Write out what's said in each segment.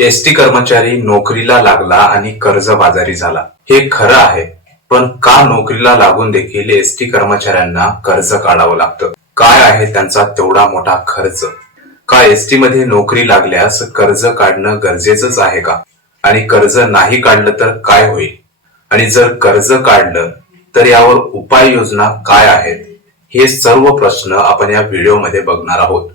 ST कर्मचारी नोकरीला लागला आणि कर्जबाजारी झाला. हे खरं आहे, पण का नोकरीला लागून देखील एसटी कर्मचाऱ्यांना कर्ज काढावं लागतं? काय आहे त्यांचा तेवढा मोठा खर्च? का एसटी मध्ये नोकरी लागल्यास कर्ज काढणं गरजेचंच आहे का? आणि कर्ज नाही काढलं तर काय होईल? आणि जर कर्ज काढलं तर यावर उपाययोजना काय आहेत? हे सर्व प्रश्न आपण या व्हिडिओमध्ये बघणार आहोत.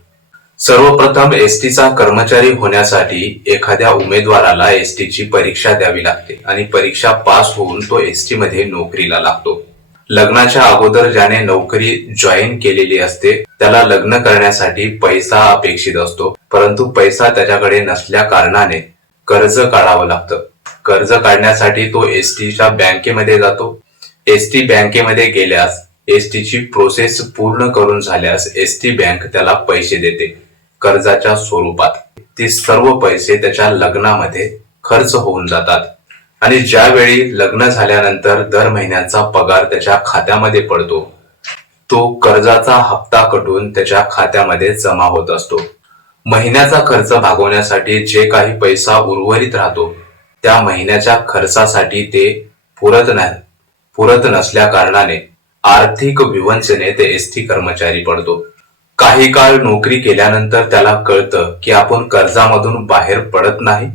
सर्वप्रथम एसटीचा कर्मचारी होण्यासाठी एखाद्या उमेदवाराला एसटीची परीक्षा द्यावी लागते आणि परीक्षा पास होऊन तो एसटी मध्ये नोकरीला लागतो. लग्नाच्या अगोदर ज्याने नोकरी जॉईन केलेली असते त्याला लग्न करण्यासाठी पैसा अपेक्षित असतो, परंतु पैसा त्याच्याकडे नसल्या कारणाने कर्ज काढावं लागतं. कर्ज काढण्यासाठी तो एसटीच्या बँकेमध्ये जातो. एसटी बँकेमध्ये गेल्यास एसटीची प्रोसेस पूर्ण करून झाल्यास एसटी बँक त्याला पैसे देते कर्जाच्या स्वरूपात. ते सर्व पैसे त्याच्या लग्नामध्ये खर्च होऊन जातात आणि ज्यावेळी लग्न झाल्यानंतर दर महिन्याचा पगार त्याच्या खात्यामध्ये पडतो, तो कर्जाचा हप्ता कटून त्याच्या खात्यामध्ये जमा होत असतो. महिन्याचा खर्च भागवण्यासाठी जे काही पैसा उर्वरित राहतो त्या महिन्याच्या खर्चासाठी ते पुरत नसल्या कारणाने आर्थिक विवंचनेत एसटी कर्मचारी पडतो. काही काळ नोकरी केल्यानंतर त्याला कळतं की आपण कर्जामधून बाहेर पडत नाही,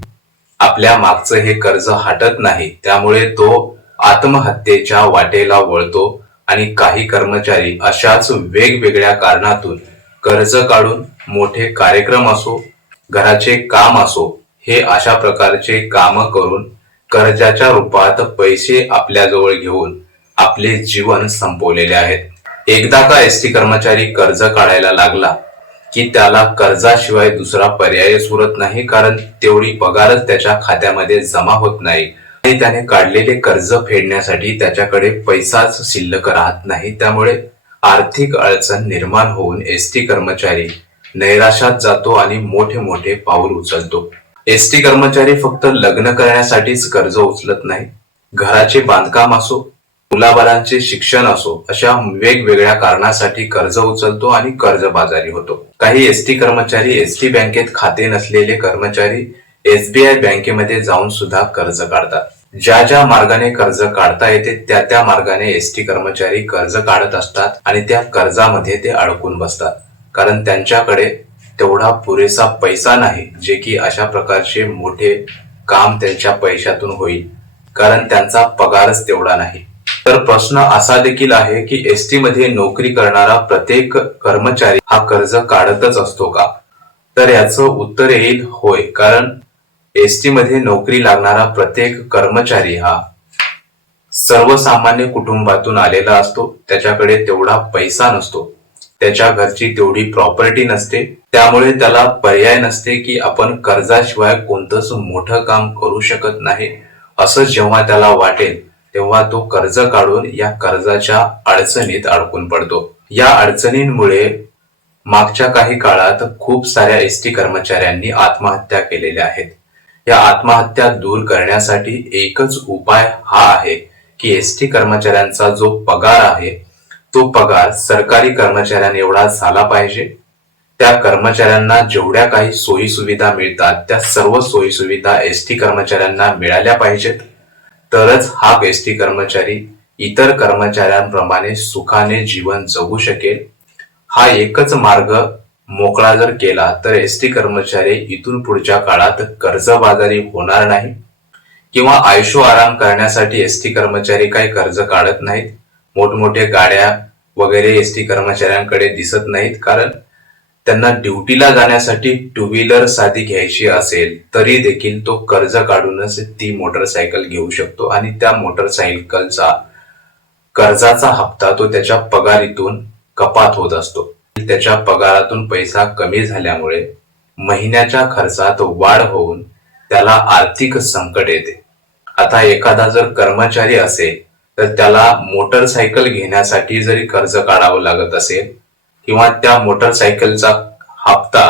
आपल्या मागचं हे कर्ज हटत नाही. त्यामुळे तो आत्महत्येच्या वाटेला वळतो आणि काही कर्मचारी अशाच वेगवेगळ्या कारणातून कर्ज काढून मोठे कार्यक्रम असो, घराचे काम असो, हे अशा प्रकारचे काम करून कर्जाच्या रूपात पैसे आपल्याजवळ घेऊन आपले जीवन संपवलेले आहेत. एकदा का एसटी कर्मचारी कर्ज काढायला लागला की त्याला कर्जाशिवाय दुसरा पर्यायच उरत नाही, कारण तेवढी पगारच त्याच्या खात्यामध्ये जमा होत नाही आणि त्याने काढलेले कर्ज फेडण्यासाठी त्याच्याकडे पैसाच शिल्लक राहत नाही. त्यामुळे आर्थिक अडचण निर्माण होऊन एसटी कर्मचारी नैराश्यात जातो आणि मोठे मोठे पाऊल उचलतो. एसटी कर्मचारी फक्त लग्न करण्यासाठीच कर्ज उचलत नाही, घराचे बांधकाम असो, मुलाबाळांचे शिक्षण असो, अशा वेगवेगळ्या कारणासाठी कर्ज उचलतो आणि कर्जबाजारी होतो. काही एसटी कर्मचारी एसटी बँकेत खाते नसलेले कर्मचारी एसबीआय बँकेमध्ये जाऊन सुद्धा कर्ज काढतात. ज्या ज्या मार्गाने कर्ज काढता येते त्या मार्गाने एसटी कर्मचारी कर्ज काढत असतात आणि त्या कर्जामध्ये ते अडकून बसतात, कारण त्यांच्याकडे तेवढा पुरेसा पैसा नाही जे की अशा प्रकारचे मोठे काम त्यांच्या पैशातून होईल, कारण त्यांचा पगारच तेवढा नाही. तर प्रश्न असा देखील आहे की एसटी मध्ये नोकरी करणारा प्रत्येक कर्मचारी हा कर्ज काढतच असतो का? तर याचं उत्तर येईल होय, कारण एसटी मध्ये नोकरी लागणारा प्रत्येक कर्मचारी हा सर्वसामान्य कुटुंबातून आलेला असतो. त्याच्याकडे तेवढा पैसा नसतो, त्याच्या घरची तेवढी प्रॉपर्टी नसते, त्यामुळे त्याला पर्याय नसते की आपण कर्जाशिवाय कोणतंच मोठं काम करू शकत नाही. असं जेव्हा त्याला वाटेल तेव्हा तो कर्ज काढून या कर्जाच्या अडचणीत अडकून पडतो. या अडचणींमुळे मागच्या काही काळात खूप साऱ्या एसटी कर्मचाऱ्यांनी आत्महत्या केलेल्या आहेत. या आत्महत्या दूर करण्यासाठी एकच उपाय हा आहे की एसटी कर्मचाऱ्यांचा जो पगार आहे तो पगार सरकारी कर्मचाऱ्यांना एवढा झाला पाहिजे. त्या कर्मचाऱ्यांना जेवढ्या काही सोयी सुविधा मिळतात त्या सर्व सोयी सुविधा एसटी कर्मचाऱ्यांना मिळाल्या पाहिजेत. तरच हा एसटी कर्मचारी इतर कर्मचाऱ्यांप्रमाणे सुखाने जीवन जगू शकेल. हा एकच मार्ग मोकळा जर केला तर एसटी कर्मचारी इथून पुढच्या काळात कर्जबाजारी होणार नाही किंवा आयशो आराम करण्यासाठी एसटी कर्मचारी काही कर्ज काढत नाहीत. मोठमोठ्या गाड्या वगैरे एसटी कर्मचाऱ्यांकडे दिसत नाहीत, कारण त्यांना ड्युटीला जाण्यासाठी टू व्हीलर साधी घ्यायची असेल तरी देखील तो कर्ज काढूनच ती मोटरसायकल घेऊ शकतो आणि त्या मोटरसायकलचा कर्जाचा हप्ता तो त्याच्या पगारीतून कपात होत असतो. त्याच्या पगारातून पैसा कमी झाल्यामुळे महिन्याच्या खर्चात वाढ होऊन त्याला आर्थिक संकट येते. आता एखादा जर कर्मचारी असेल तर त्याला मोटरसायकल घेण्यासाठी जरी कर्ज काढावं लागत असेल किंवा त्या मोटरसायकलचा हप्ता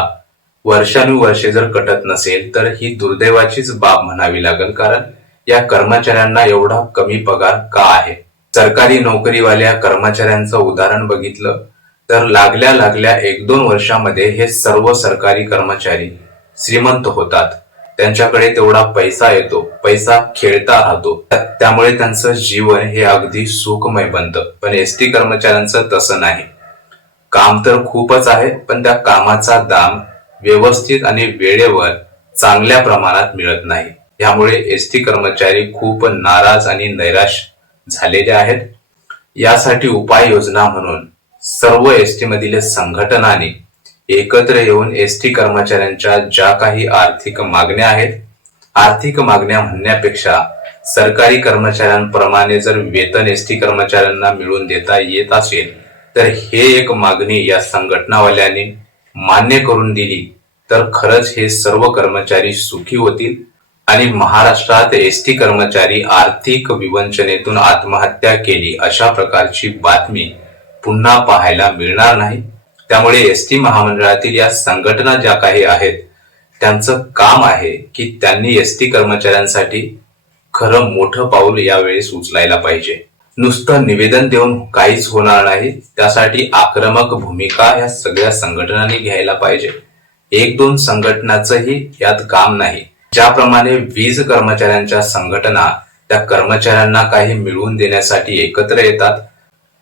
वर्षानुवर्षे जर कटत नसेल तर ही दुर्दैवाचीच बाब म्हणावी लागेल, कारण या कर्मचाऱ्यांना एवढा कमी पगार का आहे? सरकारी नोकरीवाल्या कर्मचाऱ्यांचं उदाहरण बघितलं तर लागल्या 1-2 वर्षामध्ये हे सर्व सरकारी कर्मचारी श्रीमंत होतात. त्यांच्याकडे तेवढा पैसा येतो, पैसा खेळता राहतो, त्यामुळे त्यांचं जीवन हे अगदी सुखमय बनतं. पण एसटी कर्मचाऱ्यांचं तसं नाही. काम तर खूपच आहे, पण त्या कामाचा दाम व्यवस्थित आणि वेळेवर चांगल्या प्रमाणात मिळत नाही. यामुळे एसटी कर्मचारी खूप नाराज आणि नैराश झालेले आहेत. यासाठी उपाययोजना म्हणून सर्व एसटी मधील संघटनांनी एकत्र येऊन एसटी कर्मचाऱ्यांच्या ज्या काही आर्थिक मागण्या आहेत, आर्थिक मागण्या म्हणण्यापेक्षा सरकारी कर्मचाऱ्यांप्रमाणे जर वेतन एसटी कर्मचाऱ्यांना मिळवून देता येत असेल तर हे एक मागणी या संघटनावाल्यांनी मान्य करून दिली तर खरंच हे सर्व कर्मचारी सुखी होतील आणि महाराष्ट्रात एसटी कर्मचारी आर्थिक विवंचनेतून आत्महत्या केली अशा प्रकारची बातमी पुन्हा पाहायला मिळणार नाही. त्यामुळे एसटी महामंडळातील या संघटना ज्या काही आहेत त्यांचं काम आहे की त्यांनी एसटी कर्मचाऱ्यांसाठी खरं मोठं पाऊल यावेळेस उचलायला पाहिजे. नुसतं निवेदन देऊन काहीच होणार नाही, त्यासाठी आक्रमक भूमिका या सगळ्या संघटनांनी घ्यायला पाहिजे. एक दोन संघटनाचंही यात काम नाही. ज्याप्रमाणे वीज कर्मचाऱ्यांच्या संघटना त्या कर्मचाऱ्यांना काही मिळवून देण्यासाठी एकत्र येतात,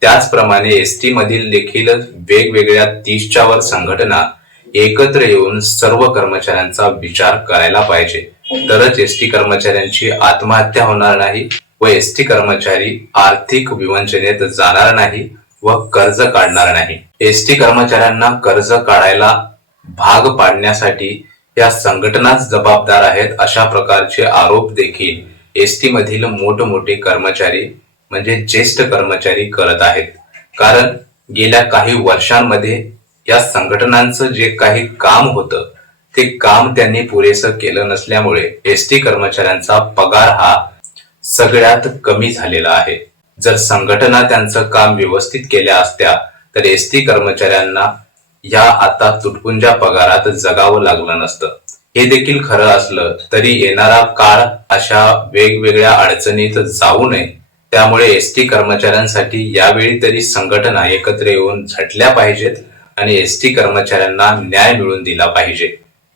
त्याचप्रमाणे एसटी मधील देखील वेगवेगळ्या 30च्या वर संघटना एकत्र येऊन सर्व कर्मचाऱ्यांचा विचार करायला पाहिजे. तरच एसटी कर्मचाऱ्यांची आत्महत्या होणार नाही व एसटी कर्मचारी आर्थिक विवंचनेत जाणार नाही व कर्ज काढणार नाही. एसटी कर्मचाऱ्यांना कर्ज काढायला भाग पाडण्यासाठी या संघटनाच जबाबदार आहेत अशा प्रकारचे आरोप देखील एसटी मधील मोठमोठे कर्मचारी म्हणजे ज्येष्ठ कर्मचारी करत आहेत. कारण गेल्या काही वर्षांमध्ये या संघटनांचं जे काही काम होतं ते काम त्यांनी पुरेसं केलं नसल्यामुळे एसटी कर्मचाऱ्यांचा पगार हा सगळ्यात कमी झालेला आहे. जर संघटना त्यांचं काम व्यवस्थित केल्या असत्या तर एसटी कर्मचाऱ्यांना या आता तुटपुंजा पगारात जगावं लागलं नसतं. हे देखील खरं असलं तरी येणारा काळ अशा वेगवेगळ्या अडचणीत जाऊ नये, त्यामुळे एसटी कर्मचाऱ्यांसाठी यावेळी तरी संघटना एकत्र येऊन झटल्या पाहिजेत आणि एसटी कर्मचाऱ्यांना न्याय मिळवून दिला पाहिजे.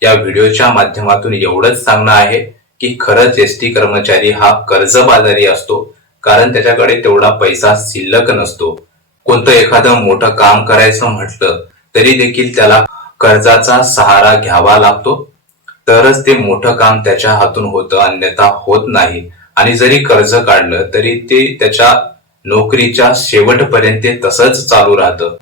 या व्हिडिओच्या माध्यमातून एवढंच सांगणं आहे की खरंच एसटी कर्मचारी हा कर्जबाजारी असतो, कारण त्याच्याकडे तेवढा पैसा शिल्लक नसतो. कोणतं एखादं मोठं काम करायचं म्हटलं तरी देखील त्याला कर्जाचा सहारा घ्यावा लागतो, तरच ते मोठं काम त्याच्या हातून होतं, अन्यथा होत नाही. आणि जरी कर्ज काढलं तरी ते त्याच्या नोकरीच्या शेवटपर्यंत तसंच चालू राहतं.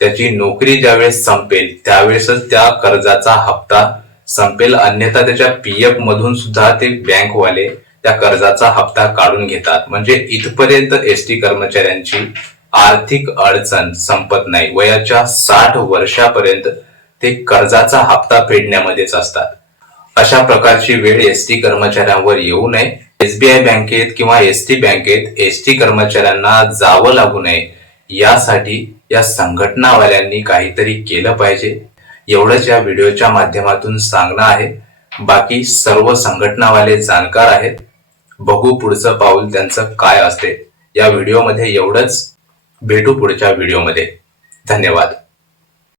त्याची नोकरी ज्यावेळेस संपेल त्यावेळेसच त्या कर्जाचा हप्ता संपेल, अन्यथा त्याच्या पीएफ मधून सुद्धा ते बँकवाले त्या कर्जाचा हप्ता काढून घेतात. म्हणजे इथपर्यंत एसटी कर्मचाऱ्यांची आर्थिक अडचण संपत नाही. वयाच्या 60 वर्षापर्यंत ते कर्जाचा हप्ता फेडण्यामध्येच असतात. अशा प्रकारची वेळ एसटी कर्मचाऱ्यांवर येऊ नये. एसबीआय बँकेत किंवा एसटी बँकेत एसटी कर्मचाऱ्यांना जावं लागू नये यासाठी या संघटनावाल्यांनी काहीतरी केलं पाहिजे. एवढंच या व्हिडिओच्या माध्यमातून सांगणं आहे. बाकी सर्व संघटनावाले जाणकार आहेत. बघू पुढचं पाऊल त्यांचं काय असते. या व्हिडिओमध्ये एवढंच. भेटू पुढच्या व्हिडिओमध्ये. धन्यवाद.